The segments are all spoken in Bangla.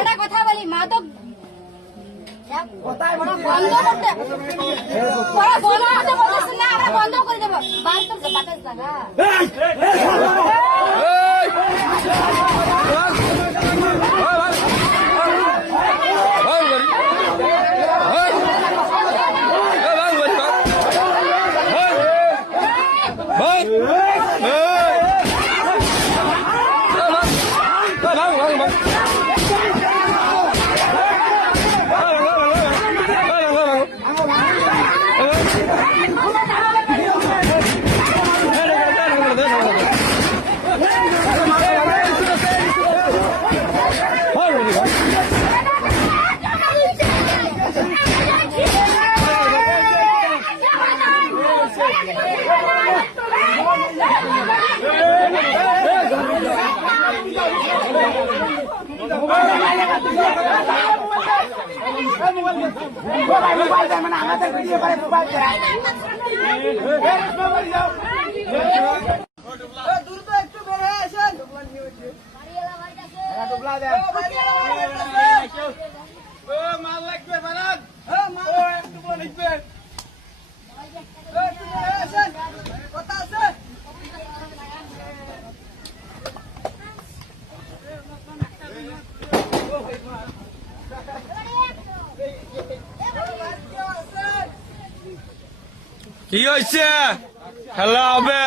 সেটা কথা বলি মাদক বন্ধ করতে আমরা বন্ধ করে দেবো বার করছে বাতাস জায়গা কি হয়েছে? খেলা হবে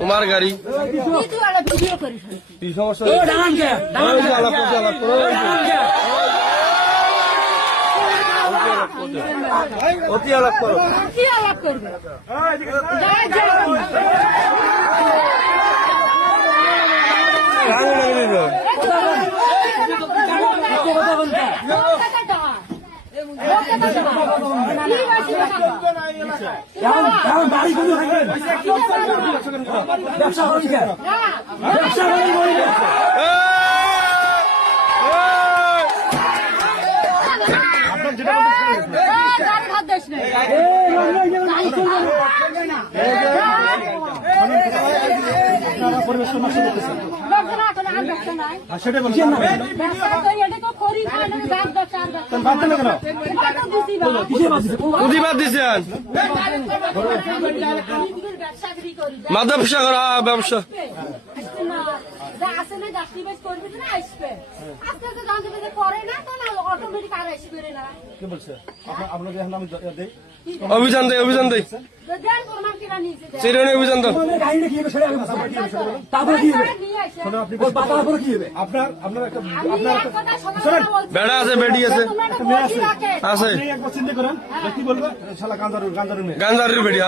তোমার গাড়ি কি সমস্যা? অতি আলাপ করো ব্যবসা করেন ব্যবসা প্রতিবাদ দিচ্ছেন মাদক ব্যবসা করা ব্যবসা অভিযান দেয় অভিযান দেয় চিরনি অভিযান দেন বেড়া আছে বেডি আছে আছে গাঞ্জারের বেডি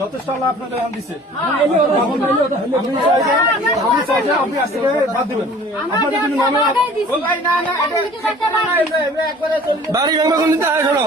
যথেষ্ট আল্লাহ আপনাকে দিচ্ছে আপনি আজ থেকে বাদ দিবেন বাড়ি ভাঙবে কোন দিতে হয় শোনো